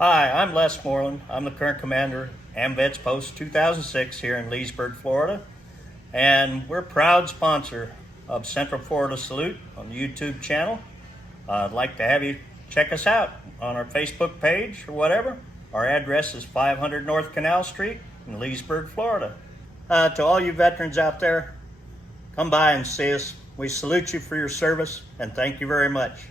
Hi, I'm Les Moreland. I'm the current commander, AMVETS Post 2006 here in Leesburg, Florida. And we're a proud sponsor of Central Florida Salute on the YouTube channel. I'd like to have you check us out on our Facebook page or whatever. Our address is 500 North Canal Street in Leesburg, Florida. To all you veterans out there, come by and see us. We salute you for your service and thank you very much.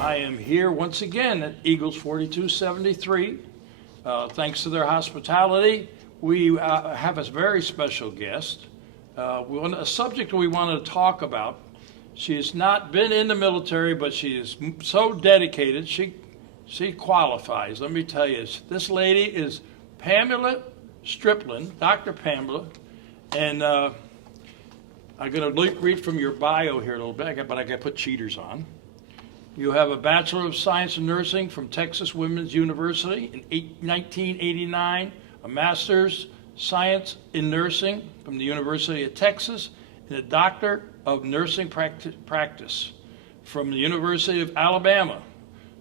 I am here once again at Eagles 4273. Thanks to their hospitality, we have a very special guest. A subject we want to talk about. She has not been in the military, but she is so dedicated. She qualifies. Let me tell you, this lady is Pamela Striplin, Dr. Pamela, and I'm going to read from your bio here a little bit, but I got to put cheaters on. You have a Bachelor of Science in Nursing from Texas Women's University in 1989, a Master's Science in Nursing from the University of Texas, and a Doctor of Nursing Practice from the University of Alabama.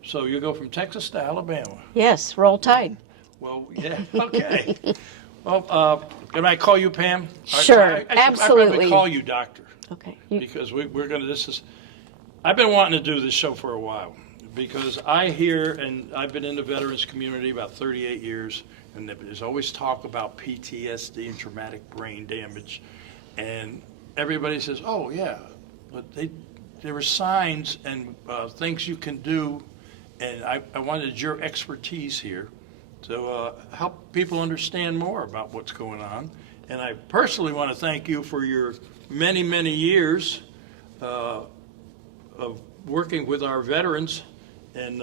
So you go from Texas to Alabama. Yes, roll tide. Well, yeah, okay. Well, can I call you Pam? Sure, absolutely. I'd rather call you Doctor. Okay. Because we're going to, I've been wanting to do this show for a while because I hear, and I've been in the veterans community about 38 years, and there's always talk about PTSD and traumatic brain damage, and everybody says, oh yeah, but there are signs and things you can do, and I wanted your expertise here to help people understand more about what's going on. And I personally want to thank you for your many, many years of working with our veterans, and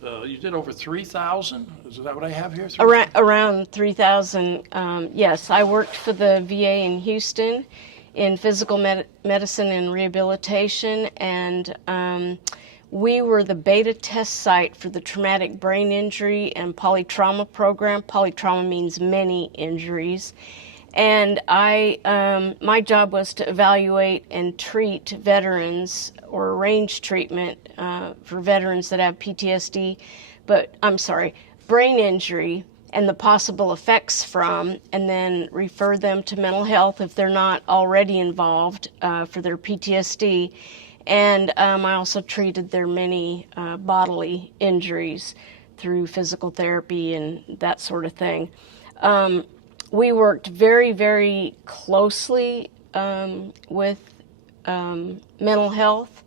you did over 3,000. Is that what I have here? Around 3,000. Yes, I worked for the VA in Houston in physical medicine and rehabilitation, and we were the beta test site for the traumatic brain injury and polytrauma program. Polytrauma means many injuries. And my job was to evaluate and treat veterans or arrange treatment for veterans that have PTSD, brain injury and the possible effects from, and then refer them to mental health if they're not already involved for their PTSD. And I also treated their many bodily injuries through physical therapy and that sort of thing. We worked very, very closely with mental health,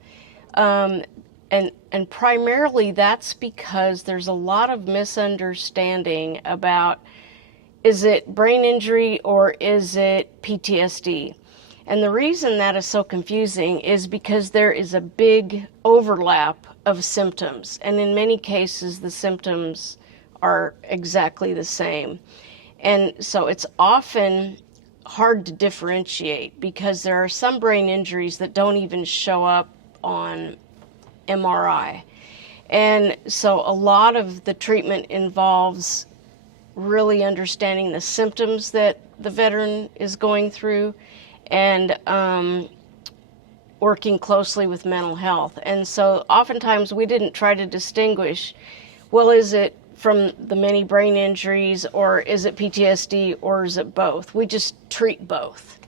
and primarily that's because there's a lot of misunderstanding about, is it brain injury or is it PTSD? And the reason that is so confusing is because there is a big overlap of symptoms, and in many cases the symptoms are exactly the same. And so it's often hard to differentiate because there are some brain injuries that don't even show up on MRI. And so a lot of the treatment involves really understanding the symptoms that the veteran is going through and working closely with mental health. And so oftentimes we didn't try to distinguish, well, is it from the many brain injuries, or is it PTSD, or is it both? We just treat both.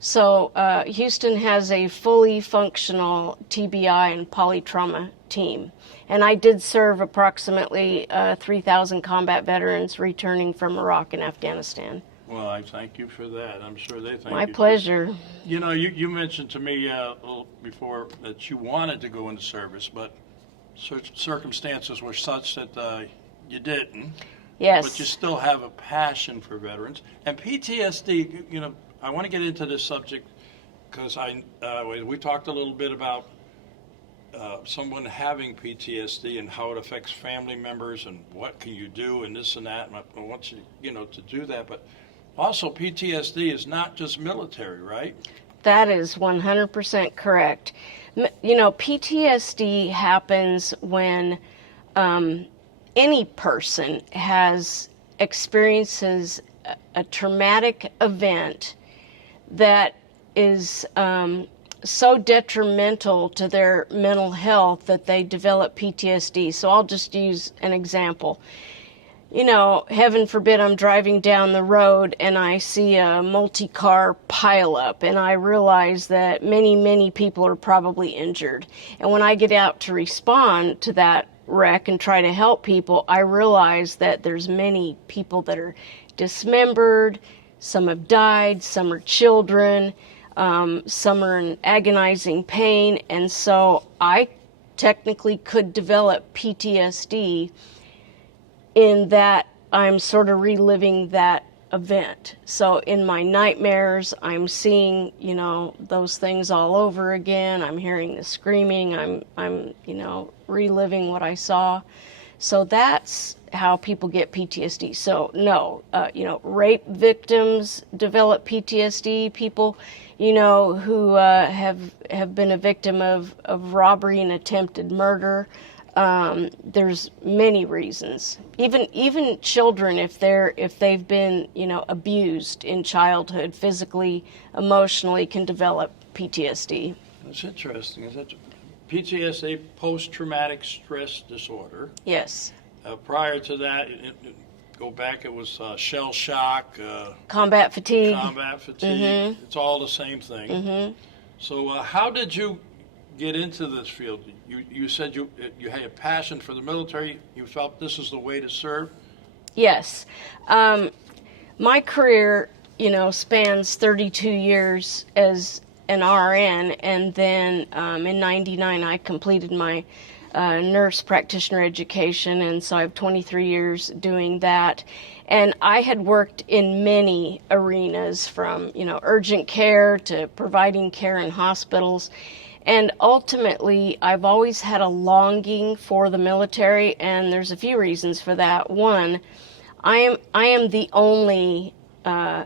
So Houston has a fully functional TBI and polytrauma team. And I did serve approximately 3,000 combat veterans returning from Iraq and Afghanistan. Well, I thank you for that. I'm sure they thank you. My pleasure. You know, you mentioned to me a little before that you wanted to go into service, but circumstances were such that you didn't. Yes. But you still have a passion for veterans. And PTSD, you know, I want to get into this subject because we talked a little bit about someone having PTSD and how it affects family members and what can you do and this and that. And I want you know, to do that. But also PTSD is not just military, right? That is 100% correct. You know, PTSD happens when any person experiences a traumatic event that is so detrimental to their mental health that they develop PTSD. So I'll just use an example. You know, heaven forbid I'm driving down the road and I see a multi-car pileup and I realize that many, many people are probably injured. And when I get out to respond to that wreck and try to help people, I realize that there's many people that are dismembered, some have died, some are children, some are in agonizing pain, and so I technically could develop PTSD in that I'm sort of reliving that event. So in my nightmares, I'm seeing, you know, those things all over again. I'm hearing the screaming. I'm, you know, reliving what I saw. So that's how people get PTSD. So no, you know, rape victims develop PTSD. People, you know, who have been a victim of robbery and attempted murder. There's many reasons. Even children, if they've been, you know, abused in childhood, physically, emotionally, can develop PTSD. That's interesting. Is that PTSD, post-traumatic stress disorder? Yes. Prior to that, go back, it was shell shock, combat fatigue. Combat fatigue. Mm-hmm. It's all the same thing. Mm-hmm. So how did you get into this field? You said you had a passion for the military. You felt this is the way to serve. Yes. My career, you know, spans 32 years as an RN, and then in '99 I completed my nurse practitioner education, and so I have 23 years doing that. And I had worked in many arenas, from, you know, urgent care to providing care in hospitals. And ultimately, I've always had a longing for the military, and there's a few reasons for that. One, I am the only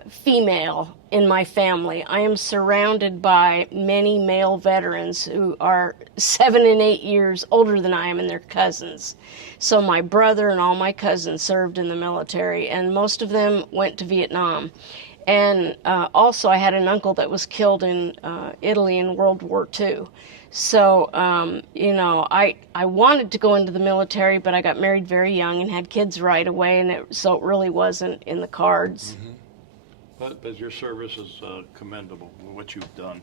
female in my family. I am surrounded by many male veterans who are 7 and 8 years older than I am, and they're cousins. So my brother and all my cousins served in the military, and most of them went to Vietnam. And also I had an uncle that was killed in Italy in World War II. So, you know, I wanted to go into the military, but I got married very young and had kids right away, and so it really wasn't in the cards. Mm-hmm. But your service is commendable, what you've done.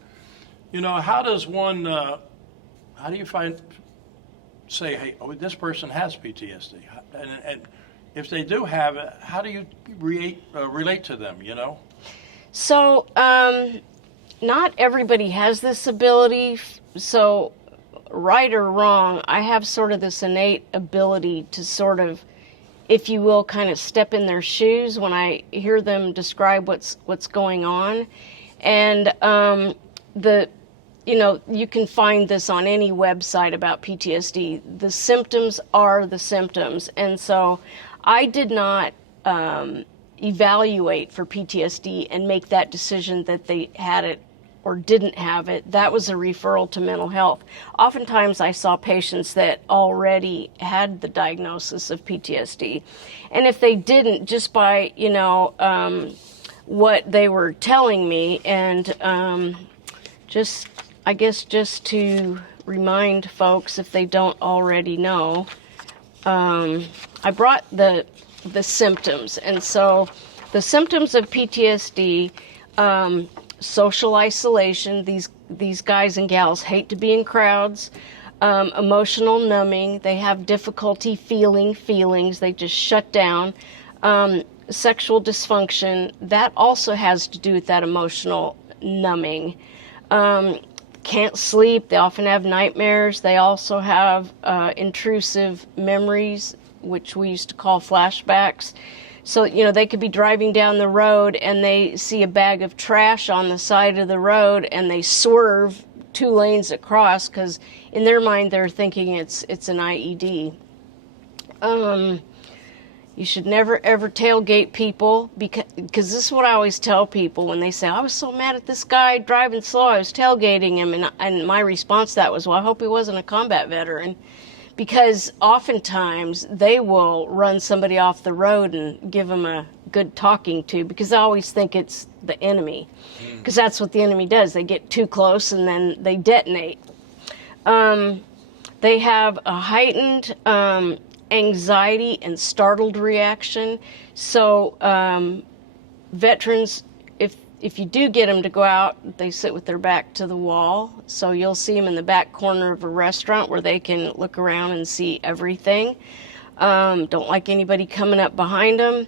You know, how does one, how do you say, hey, oh, this person has PTSD? And if they do have it, how do you relate to them, you know? So, not everybody has this ability. So, right or wrong, I have sort of this innate ability to sort of, if you will, kind of step in their shoes when I hear them describe what's going on. And you know, you can find this on any website about PTSD. The symptoms are the symptoms. And so I did not evaluate for PTSD and make that decision that they had it or didn't have it. That was a referral to mental health. Oftentimes I saw patients that already had the diagnosis of PTSD. And if they didn't, just by, you know, what they were telling me, and I guess just to remind folks, if they don't already know, I brought the symptoms. And so the symptoms of PTSD, social isolation. These guys and gals hate to be in crowds. Emotional numbing. They have difficulty feeling feelings. They just shut down. Sexual dysfunction. That also has to do with that emotional numbing. Can't sleep. They often have nightmares. They also have intrusive memories, which we used to call flashbacks. So, you know, they could be driving down the road and they see a bag of trash on the side of the road and they swerve 2 lanes across, because in their mind they're thinking it's an IED. You should never ever tailgate people, because this is what I always tell people when they say, I was so mad at this guy driving slow, I was tailgating him, and my response to that was, well, I hope he wasn't a combat veteran, because oftentimes they will run somebody off the road and give them a good talking to, because I always think it's the enemy, because that's what the enemy does. They get too close and then they detonate. They have a heightened anxiety and startled reaction. So veterans, if you do get them to go out, they sit with their back to the wall. So you'll see them in the back corner of a restaurant where they can look around and see everything. Don't like anybody coming up behind them.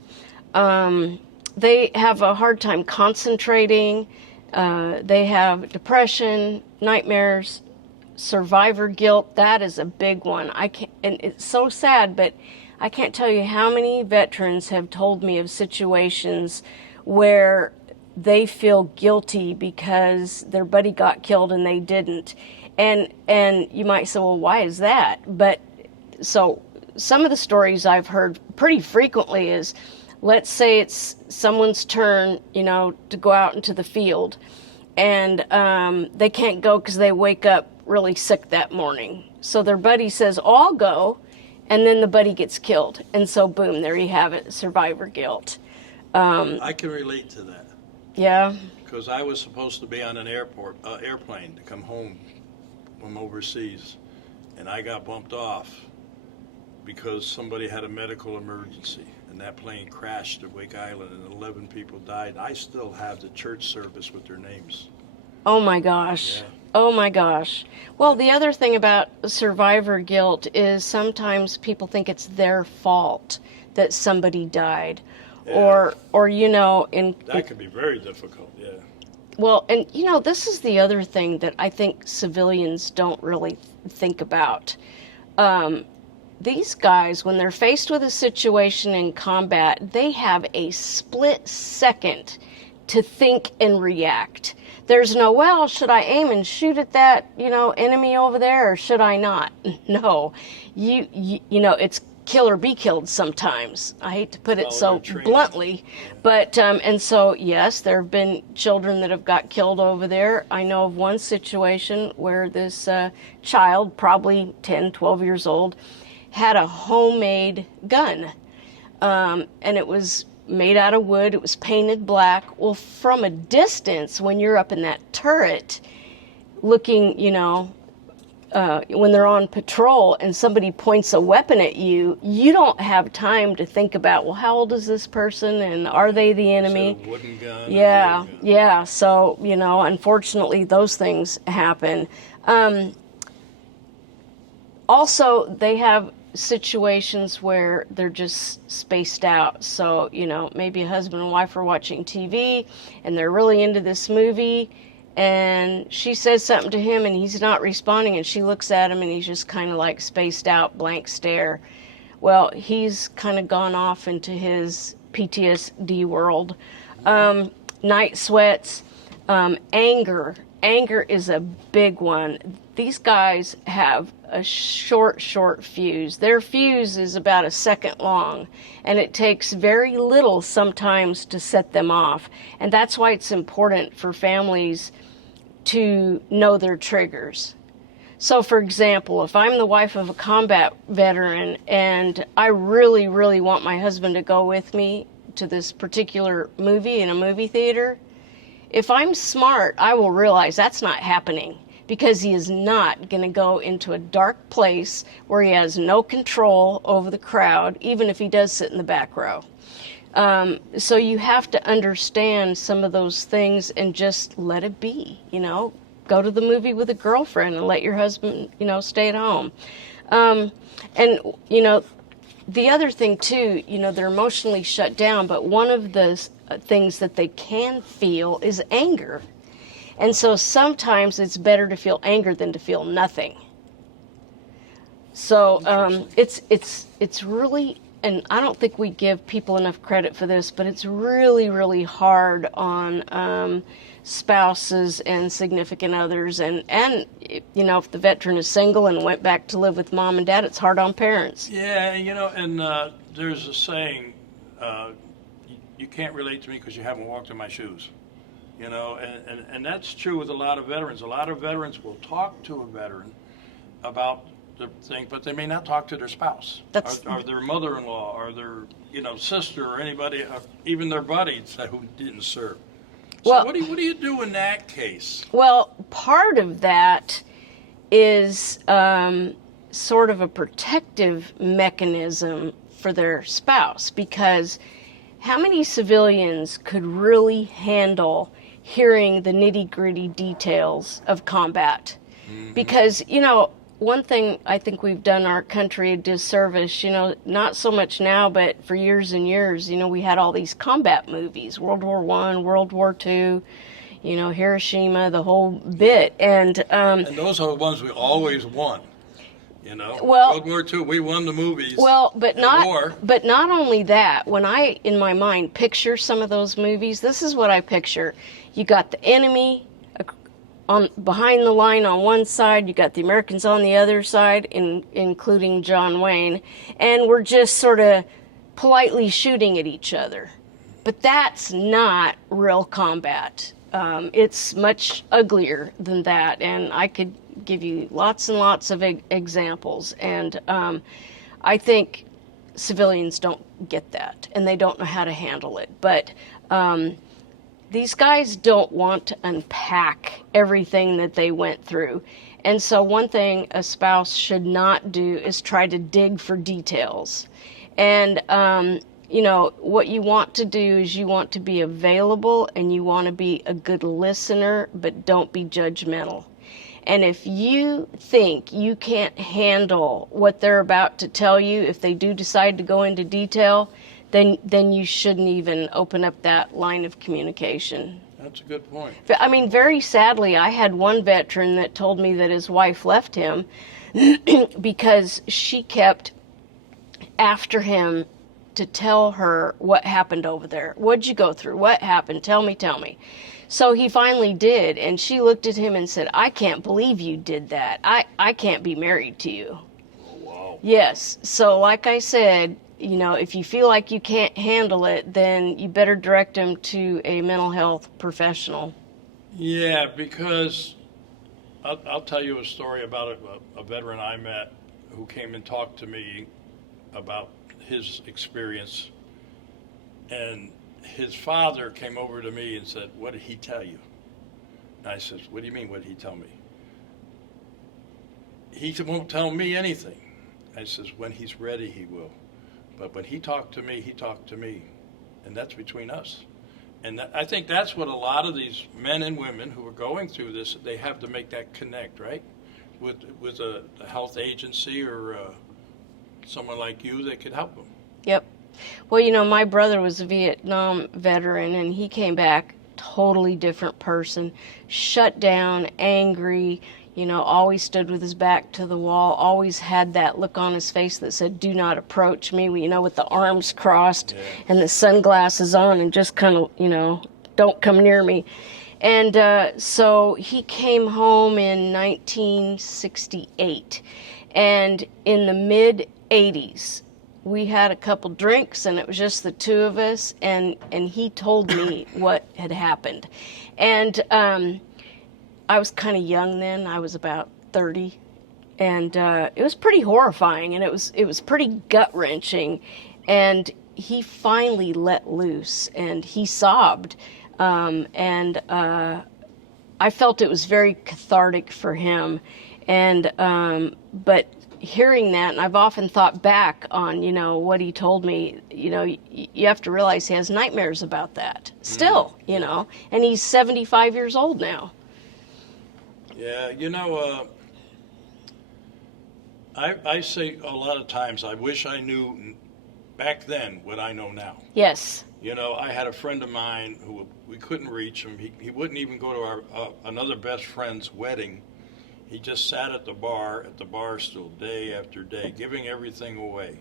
They have a hard time concentrating. They have depression, nightmares, survivor guilt. That is a big one. And it's so sad, but I can't tell you how many veterans have told me of situations where they feel guilty because their buddy got killed and they didn't. And you might say, well, why is that? But so some of the stories I've heard pretty frequently is, let's say it's someone's turn, to go out into the field, and they can't go because they wake up really sick that morning. So their buddy says, oh, I'll go, and then the buddy gets killed. And so boom, there you have it, survivor guilt. I can relate to that. Yeah. Because I was supposed to be on an airplane to come home from overseas, and I got bumped off because somebody had a medical emergency, and that plane crashed at Wake Island, and 11 people died. I still have the church service with their names. Oh my gosh. Yeah. Oh my gosh. Well, the other thing about survivor guilt is sometimes people think it's their fault that somebody died. Yeah. Or that could be very difficult, yeah. Well, and this is the other thing that I think civilians don't really think about. These guys, when they're faced with a situation in combat, they have a split second to think and react. There's no, well, should I aim and shoot at that, enemy over there, or should I not? No. It's kill or be killed sometimes. I hate to put it so bluntly, but and so yes, there have been children that have got killed over there. I know of one situation where this child, probably 10, 12 years old, had a homemade gun, and it was made out of wood. It was painted black. Well, from a distance, when you're up in that turret looking, when they're on patrol and somebody points a weapon at you, you don't have time to think about, well, how old is this person and are they the enemy? Is it a wooden gun? Yeah. So, unfortunately, those things happen. Also, they have situations where they're just spaced out. So, maybe a husband and wife are watching TV and they're really into this movie, and she says something to him and he's not responding, and she looks at him and he's just kind of like spaced out, blank stare. Well, he's kind of gone off into his PTSD world. Night sweats, anger. Anger is a big one. These guys have a short fuse. Their fuse is about a second long, and it takes very little sometimes to set them off. And that's why it's important for families to know their triggers. So, for example, if I'm the wife of a combat veteran and I really, really want my husband to go with me to this particular movie in a movie theater, if I'm smart, I will realize that's not happening, because he is not going to go into a dark place where he has no control over the crowd, even if he does sit in the back row. So you have to understand some of those things and just let it be, Go to the movie with a girlfriend and let your husband, stay at home. The other thing too, they're emotionally shut down, but one of the things that they can feel is anger. And so sometimes it's better to feel anger than to feel nothing. So it's really and I don't think we give people enough credit for this, but it's really, really hard on spouses and significant others. And if the veteran is single and went back to live with mom and dad, it's hard on parents. Yeah, and there's a saying, you can't relate to me because you haven't walked in my shoes. And that's true with a lot of veterans. A lot of veterans will talk to a veteran about the thing, but they may not talk to their spouse or their mother-in-law or their sister or anybody, or even their buddies who didn't serve. So what do you do in that case? Well, part of that is sort of a protective mechanism for their spouse, because how many civilians could really handle hearing the nitty-gritty details of combat? Mm-hmm. Because, one thing I think we've done our country a disservice, not so much now, but for years and years, we had all these combat movies, World War I, World War II, Hiroshima, the whole bit. And those are the ones we always won. Well, World War II, we won the movies. Well, but not only that. When I, in my mind, picture some of those movies, this is what I picture. You got the enemy behind the line on one side, you got the Americans on the other side, including John Wayne, and we're just sort of politely shooting at each other. But that's not real combat. It's much uglier than that, and I could give you lots and lots of examples. And I think civilians don't get that, and they don't know how to handle it. But these guys don't want to unpack everything that they went through. And so one thing a spouse should not do is try to dig for details. And, what you want to do is you want to be available and you want to be a good listener, but don't be judgmental. And if you think you can't handle what they're about to tell you, if they do decide to go into detail, then you shouldn't even open up that line of communication. That's a good point. I mean, very sadly, I had one veteran that told me that his wife left him because she kept after him to tell her what happened over there. What'd you go through? What happened? Tell me. So he finally did, and she looked at him and said, I can't believe you did that. I can't be married to you. Oh, wow. Yes. So like I said, if you feel like you can't handle it, then you better direct them to a mental health professional. Yeah, because I'll tell you a story about a veteran I met who came and talked to me about his experience. And his father came over to me and said, what did he tell you? And I said, what do you mean, what did he tell me? He won't tell me anything. I says, when he's ready, he will. But when he talked to me, and that's between us. And I think that's what a lot of these men and women who are going through this, they have to make that connect, right? With a health agency or someone like you that could help them. Yep. Well, my brother was a Vietnam veteran, and he came back totally different person, shut down, angry, always stood with his back to the wall, always had that look on his face that said, do not approach me, with the arms crossed and the sunglasses on and just kind of, don't come near me. And so he came home in 1968, and in the mid-'80s, we had a couple drinks, and it was just the two of us, and he told me what had happened. And I was kind of young then. I was about 30, and it was pretty horrifying, and it was pretty gut-wrenching. And he finally let loose, and he sobbed, and I felt it was very cathartic for him. And but hearing that, and I've often thought back on, what he told me, you have to realize he has nightmares about that still, and he's 75 years old now. Yeah, I say a lot of times, I wish I knew back then what I know now. Yes. I had a friend of mine who we couldn't reach him. He wouldn't even go to our another best friend's wedding. He just sat at the bar stool day after day, giving everything away.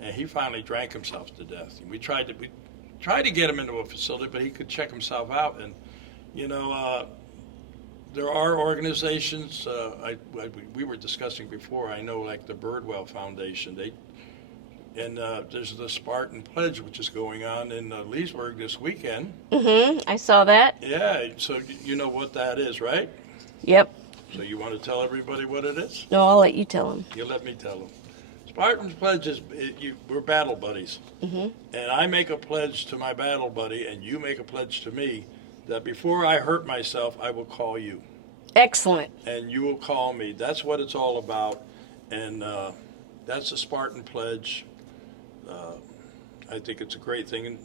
and he finally drank himself to death. We tried to get him into a facility, but he could check himself out. And there are organizations we were discussing before. I know, like the Birdwell Foundation. There's the Spartan Pledge, which is going on in Leesburg this weekend. I saw that. Yeah, so you know what that is, right? Yep. So you want to tell everybody what it is? No, I'll let you tell them. You let me tell them. Spartan's Pledge is we're battle buddies, and I make a pledge to my battle buddy, and you make a pledge to me that before I hurt myself, I will call you. Excellent. And you will call me. That's what it's all about, and that's the Spartan Pledge. I think it's a great thing. And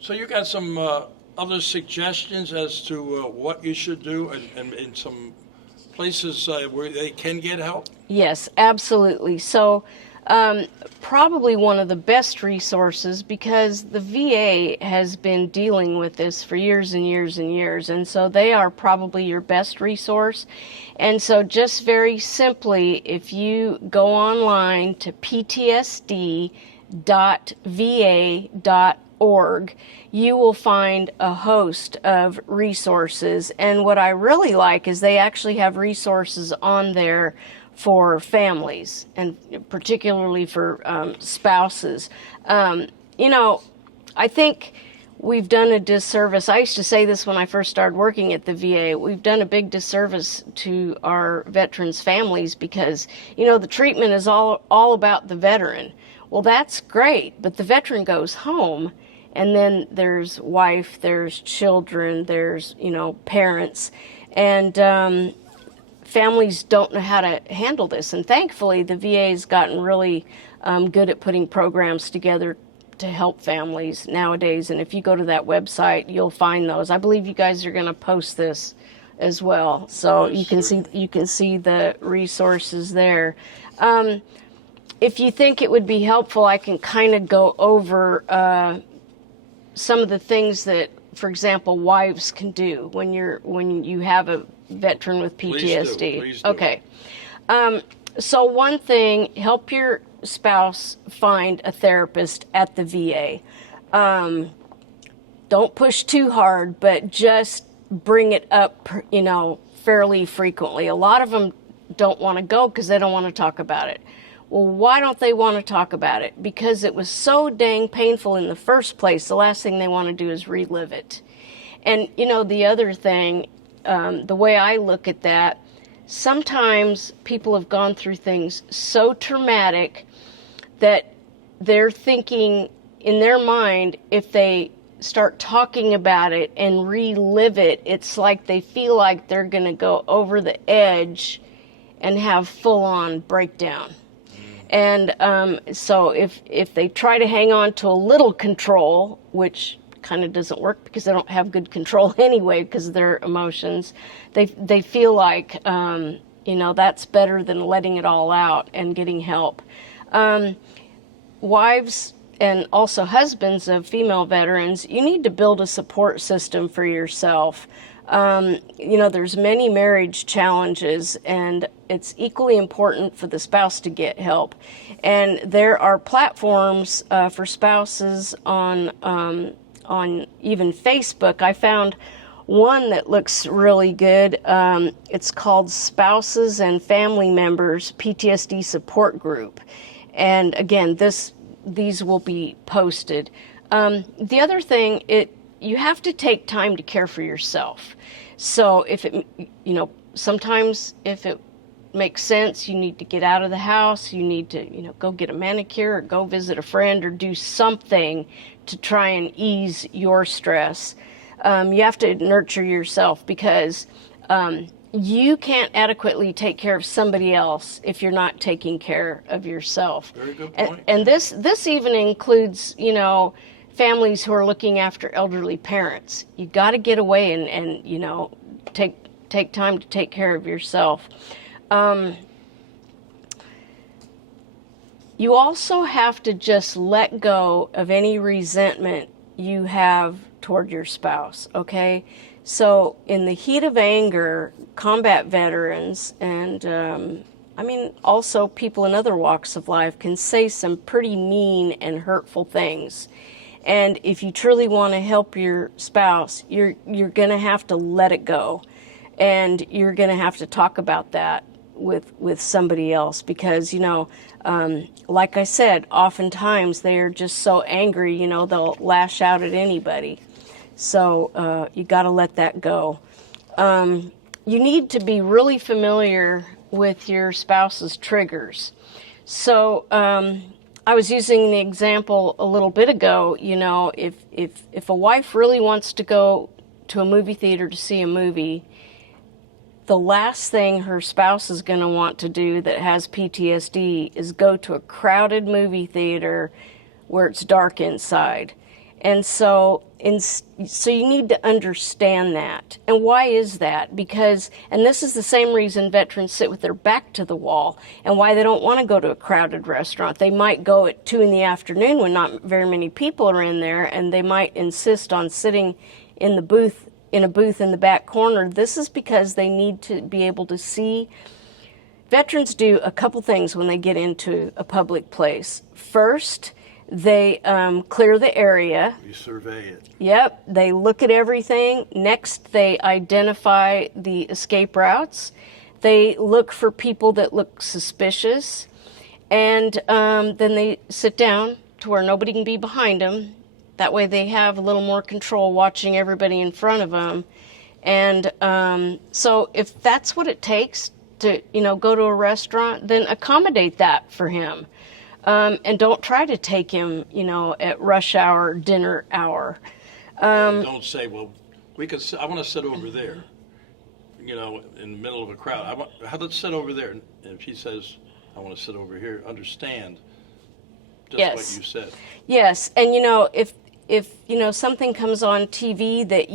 so you got some other suggestions as to what you should do, and in some places where they can get help? Yes, absolutely. So probably one of the best resources, because the VA has been dealing with this for years and years and years, and so they are probably your best resource. And so just very simply, if you go online to ptsd.va.org, you will find a host of resources. And what I really like is they actually have resources on there for families, and particularly for spouses. I think we've done a disservice. I used to say this when I first started working at the VA. We've done a big disservice to our veterans' families, because, the treatment is all about the veteran. Well, that's great, but the veteran goes home, and then there's wife, there's children, there's, parents, and families don't know how to handle this. And thankfully, the VA has gotten really good at putting programs together to help families nowadays. And if you go to that website, you'll find those. I believe you guys are going to post this as well, so you can see the resources there. If you think it would be helpful, I can kind of go over some of the things that, for example, wives can do when you have a veteran with PTSD. Please do. Okay. So one thing, help your spouse find a therapist at the VA. Don't push too hard, but just bring it up, fairly frequently. A lot of them don't want to go because they don't want to talk about it. Well, why don't they want to talk about it? Because it was so dang painful in the first place. The last thing they want to do is relive it. And, the other thing, the way I look at that, sometimes people have gone through things so traumatic that they're thinking in their mind, if they start talking about it and relive it, it's like they feel like they're going to go over the edge and have full-on breakdown. And so if they try to hang on to a little control, which kind of doesn't work because they don't have good control anyway because of their emotions, they feel like, that's better than letting it all out and getting help. Wives and also husbands of female veterans, you need to build a support system for yourself. There's many marriage challenges, and it's equally important for the spouse to get help. And there are platforms for spouses on even Facebook. I found one that looks really good. It's called Spouses and Family Members PTSD Support Group. And again, these will be posted. The other thing, you have to take time to care for yourself. So sometimes if it makes sense, you need to get out of the house, you need to, go get a manicure or go visit a friend or do something to try and ease your stress. You have to nurture yourself, because you can't adequately take care of somebody else if you're not taking care of yourself. Very good point. And this even includes, families who are looking after elderly parents. You got to get away and take time to take care of yourself. You also have to just let go of any resentment you have toward your spouse, okay? So in the heat of anger, combat veterans and I mean, also people in other walks of life can say some pretty mean and hurtful things. And if you truly want to help your spouse, you're going to have to let it go. And you're going to have to talk about that with somebody else, because, like I said, oftentimes they're just so angry, they'll lash out at anybody. So you got to let that go. You need to be really familiar with your spouse's triggers. So I was using the example a little bit ago, if a wife really wants to go to a movie theater to see a movie, the last thing her spouse is going to want to do that has PTSD is go to a crowded movie theater where it's dark inside. And so you need to understand that. And why is that? Because, and this is the same reason veterans sit with their back to the wall, and why they don't want to go to a crowded restaurant. They might go at 2 p.m. when not very many people are in there, and they might insist on sitting in a booth in the back corner. This is because they need to be able to see. Veterans do a couple things when they get into a public place. First, they clear the area. You survey it. Yep, they look at everything. Next, they identify the escape routes. They look for people that look suspicious. And then they sit down to where nobody can be behind them. That way they have a little more control watching everybody in front of them. And so if that's what it takes to, go to a restaurant, then accommodate that for him. And don't try to take him, at rush hour, dinner hour. Don't say, well, I want to sit over there, in the middle of a crowd. Let's sit over there. And if he says, I want to sit over here, understand just Yes. what you said. Yes, and if something comes on TV that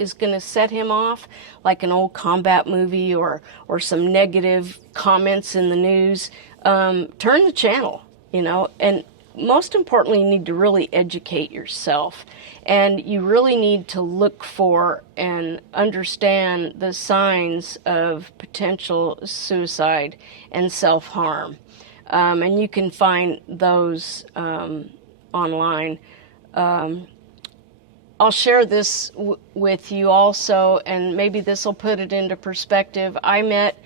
is going to set him off, like an old combat movie or some negative comments in the news, turn the channel, and most importantly, you need to really educate yourself, and you really need to look for and understand the signs of potential suicide and self-harm, and you can find those online. I'll share this with you also, and maybe this will put it into perspective. I met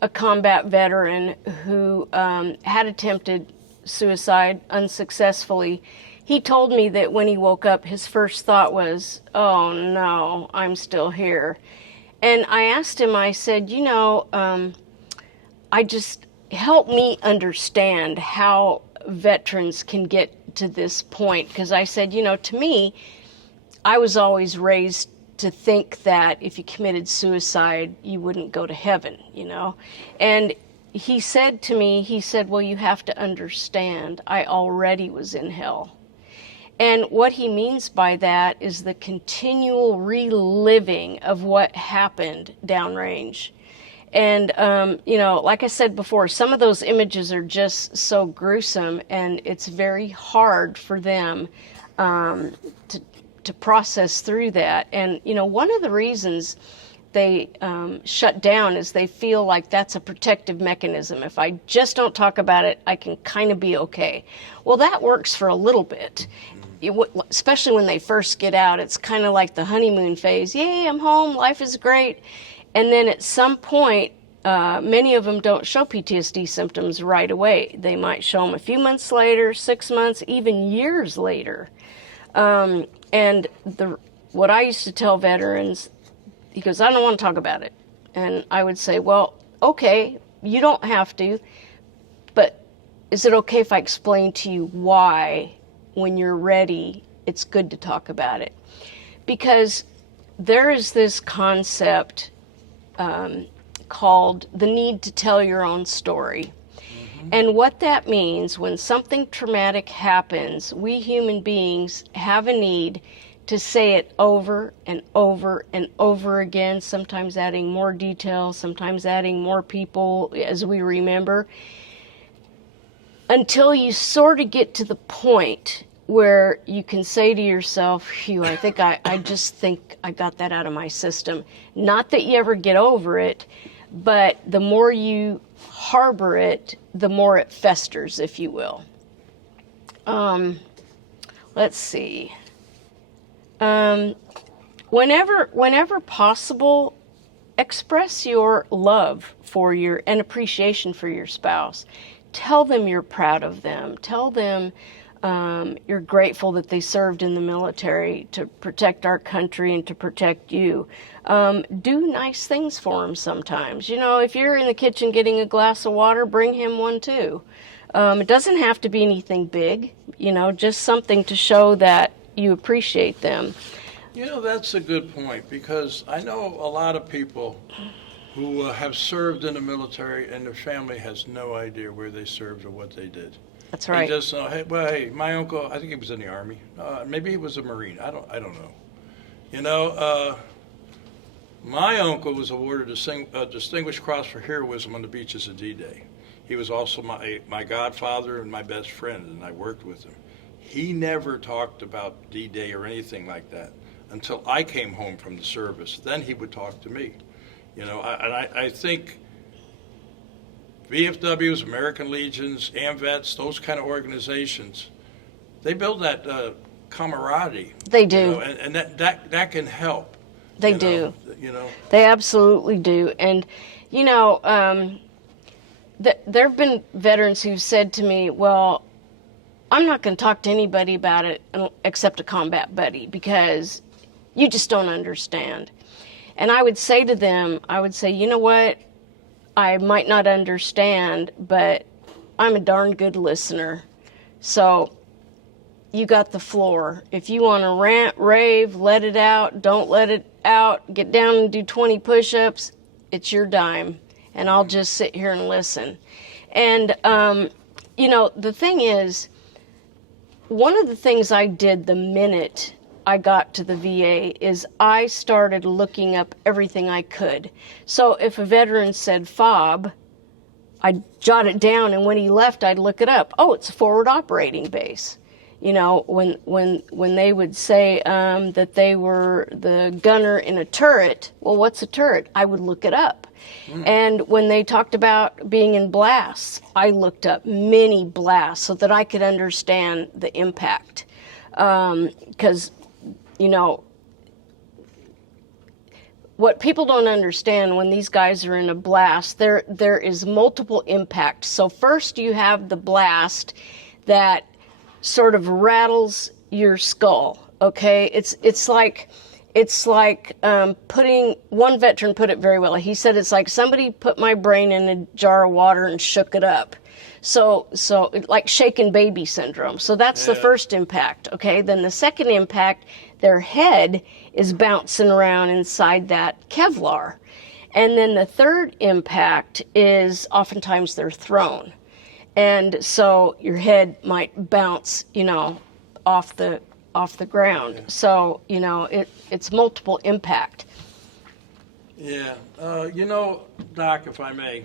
a combat veteran who had attempted suicide unsuccessfully. He told me that when he woke up, his first thought was, oh no, I'm still here. And I asked him, I said, help me understand how veterans can get to this point, because I said, to me, I was always raised to think that if you committed suicide, you wouldn't go to heaven, And he said to me, well, you have to understand, I already was in hell. And what he means by that is the continual reliving of what happened downrange. And, like I said before, some of those images are just so gruesome, and it's very hard for them to process through that. And, one of the reasons they shut down is they feel like that's a protective mechanism. If I just don't talk about it, I can kind of be okay. Well, that works for a little bit. Especially when they first get out, it's kind of like the honeymoon phase. Yay, I'm home, life is great. And then at some point, many of them don't show PTSD symptoms right away. They might show them a few months later, 6 months, even years later. And what I used to tell veterans, he goes, I don't want to talk about it. And I would say, well, okay, you don't have to, but is it okay if I explain to you why, when you're ready, it's good to talk about it? Because there is this concept called the need to tell your own story. Mm-hmm. And what that means, when something traumatic happens, we human beings have a need to say it over and over and over again, sometimes adding more detail, sometimes adding more people as we remember, until you sort of get to the point where you can say to yourself, phew, I think I just think I got that out of my system. Not that you ever get over it, but the more you harbor it, the more it festers, if you will. Let's see. Whenever possible, express your love for and appreciation for your spouse. Tell them you're proud of them. Tell them you're grateful that they served in the military to protect our country and to protect you. Do nice things for them sometimes. You know, if you're in the kitchen getting a glass of water, bring him one too. It doesn't have to be anything big, you know, just something to show that you appreciate them. You know, that's a good point, because I know a lot of people who have served in the military and their family has no idea where they served or what they did. That's right. They just know, hey, my uncle, I think he was in the Army. Maybe he was a Marine. I don't know. You know, my uncle was awarded a Distinguished Cross for Heroism on the beaches of D-Day. He was also my godfather and my best friend, and I worked with him. He never talked about D-Day or anything like that until I came home from the service. Then he would talk to me. You know, I think VFWs, American Legions, AMVETS, those kind of organizations, they build that camaraderie. They do. You know, and that can help. They do. You know. They absolutely do. And, you know, there have been veterans who've said to me, well, I'm not going to talk to anybody about it except a combat buddy because you just don't understand. And I would say to them, you know what? I might not understand, but I'm a darn good listener. So you got the floor. If you want to rant, rave, let it out, don't let it out, get down and do 20 push-ups, it's your dime. And I'll just sit here and listen. And, you know, the thing is, one of the things I did the minute I got to the VA is I started looking up everything I could. So if a veteran said FOB, I'd jot it down, and when he left, I'd look it up. Oh, it's a forward operating base. You know, when they would say that they were the gunner in a turret, well, what's a turret? I would look it up. And when they talked about being in blasts, I looked up many blasts so that I could understand the impact. Because, you know, what people don't understand when these guys are in a blast, there is multiple impact. So first you have the blast that sort of rattles your skull. Okay, it's like putting, one veteran put it very well. He said it's like somebody put my brain in a jar of water and shook it up. So like shaken baby syndrome. So that's the first impact. Okay, then the second impact, their head is bouncing around inside that Kevlar. And then the third impact is oftentimes they're thrown. And so your head might bounce, you know, off the ground. Yeah. So, you know, it's multiple impact. Yeah. You know, Doc, if I may,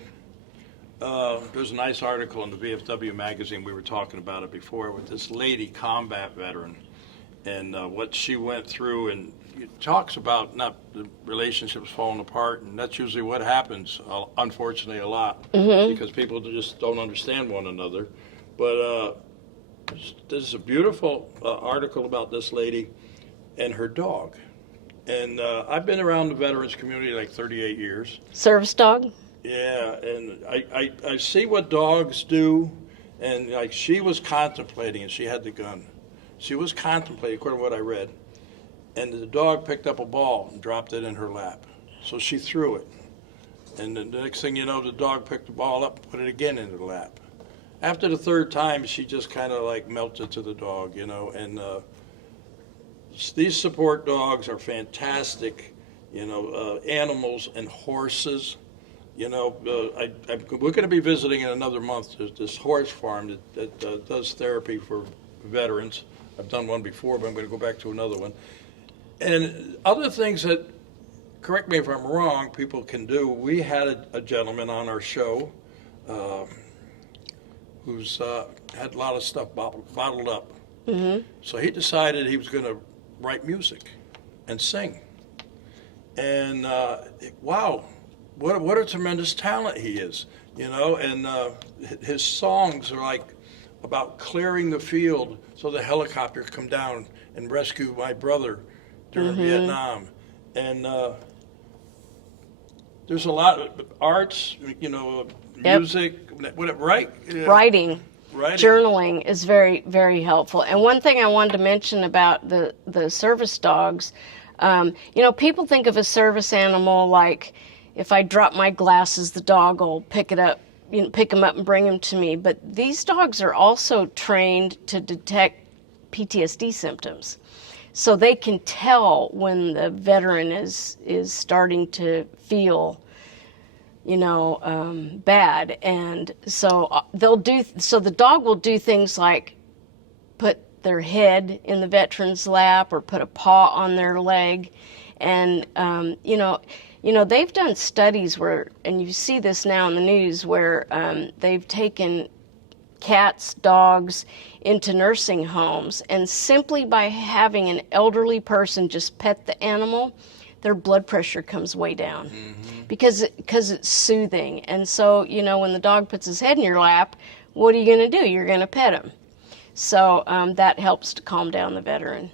there's a nice article in the VFW magazine, we were talking about it before, with this lady combat veteran and what she went through, and it talks about not the relationships falling apart, and that's usually what happens, unfortunately, a lot, because people just don't understand one another. But there's a beautiful article about this lady and her dog. And I've been around the veterans community like 38 years. Service dog? Yeah, and I see what dogs do, and like she was contemplating, and she had the gun. She was contemplating, according to what I read, and the dog picked up a ball and dropped it in her lap. So she threw it. And the next thing you know, the dog picked the ball up and put it again into the lap. After the third time, she just kind of like melted to the dog, you know, and these support dogs are fantastic, you know, animals and horses. You know, we're going to be visiting in another month this horse farm that does therapy for veterans. I've done one before, but I'm going to go back to another one. And other things that, correct me if I'm wrong, people can do. We had a gentleman on our show who's had a lot of stuff bottled up. Mm-hmm. So he decided he was going to write music and sing. And wow, what a tremendous talent he is, you know, and his songs are like about clearing the field so the helicopter come down and rescue my brother during Vietnam. And there's a lot of arts, you know, music, right? Writing. Journaling is very, very helpful. And one thing I wanted to mention about the service dogs, you know, people think of a service animal like if I drop my glasses, the dog will pick it up, you know, pick them up and bring them to me. But these dogs are also trained to detect PTSD symptoms. So they can tell when the veteran is starting to feel, you know, bad. And so the dog will do things like put their head in the veteran's lap or put a paw on their leg. And, you know, they've done studies where, and you see this now in the news, where they've taken cats, dogs into nursing homes, and simply by having an elderly person just pet the animal, their blood pressure comes way down because it's soothing. And so, you know, when the dog puts his head in your lap, what are you going to do? You're going to pet him. So that helps to calm down the veteran.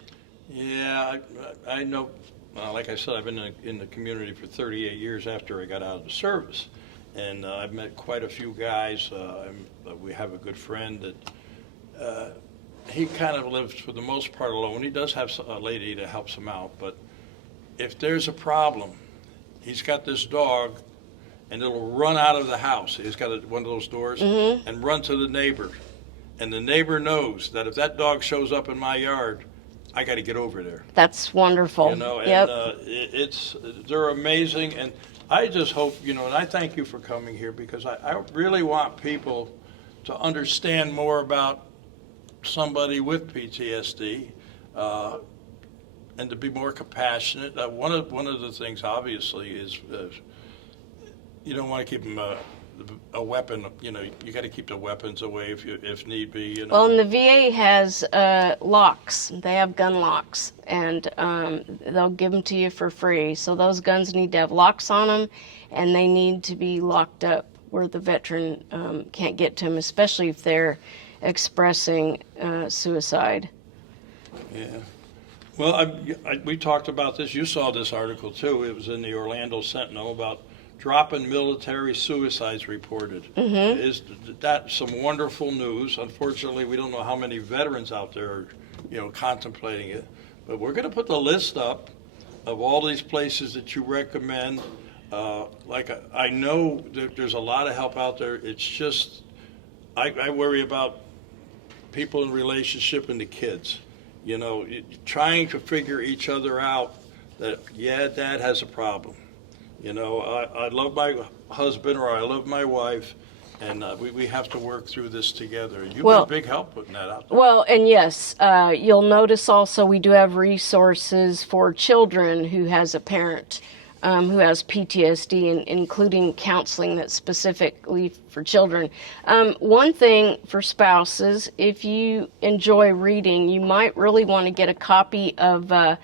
Yeah, I know. Like I said, I've been in the community for 38 years after I got out of the service. And I've met quite a few guys. We have a good friend that he kind of lives for the most part alone. He does have a lady that helps him out, but if there's a problem, he's got this dog, and it'll run out of the house. He's got one of those doors and run to the neighbor. And the neighbor knows that if that dog shows up in my yard, I got to get over there. That's wonderful. You know, and yep. They're amazing. And I just hope, you know, and I thank you for coming here, because I really want people to understand more about somebody with PTSD and to be more compassionate. One of the things, obviously, is you don't want to keep them a weapon. You know, you got to keep the weapons away if need be. You know. Well, and the VA has locks. They have gun locks, and they'll give them to you for free. So those guns need to have locks on them, and they need to be locked up where the veteran can't get to them, especially if they're expressing suicide. Yeah. Well, we talked about this. You saw this article too. It was in the Orlando Sentinel about drop in military suicides reported. Is that some wonderful news? Unfortunately, we don't know how many veterans out there are, you know, contemplating it. But we're going to put the list up of all these places that you recommend. I know that there's a lot of help out there. It's just I worry about people in relationship and the kids. You know, trying to figure each other out. That Dad has a problem. You know, I love my husband or I love my wife, and we have to work through this together. You've been a big help putting that out there. Well, and yes, you'll notice also we do have resources for children who has a parent who has PTSD, including counseling that's specifically for children. One thing for spouses, if you enjoy reading, you might really want to get a copy of The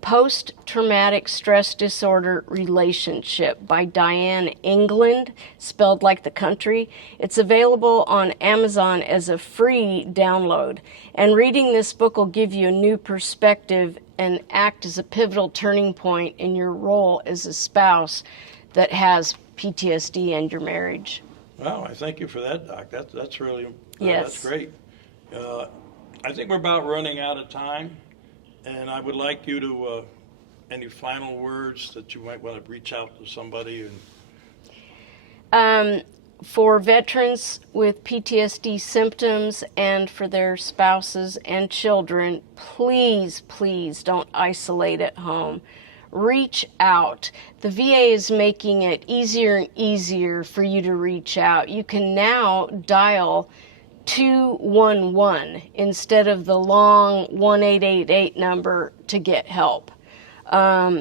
Post-Traumatic Stress Disorder Relationship by Diane England, spelled like the country. It's available on Amazon as a free download. And reading this book will give you a new perspective and act as a pivotal turning point in your role as a spouse that has PTSD and your marriage. Well, I thank you for that, Doc. That's really yes. That's great. I think we're about running out of time, and I would like you to any final words that you might want to reach out to somebody. For veterans with PTSD symptoms and for their spouses and children, please, please don't isolate at home. Reach out. The VA is making it easier and easier for you to reach out. You can now dial 211 instead of the long 1888 number to get help.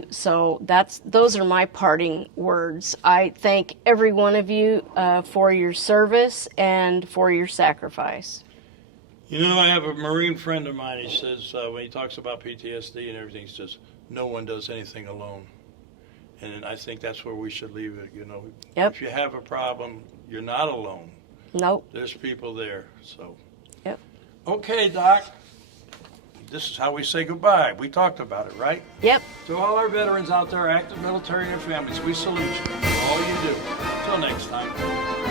So those are my parting words. I thank every one of you for your service and for your sacrifice. You know, I have a Marine friend of mine. He says when he talks about PTSD and everything, he says no one does anything alone. And I think that's where we should leave it, you know. Yep. If you have a problem, you're not alone. Nope. There's people there, so. Yep. Okay, Doc. This is how we say goodbye. We talked about it, right? Yep. To all our veterans out there, active military and their families, we salute you for all you do. Until next time.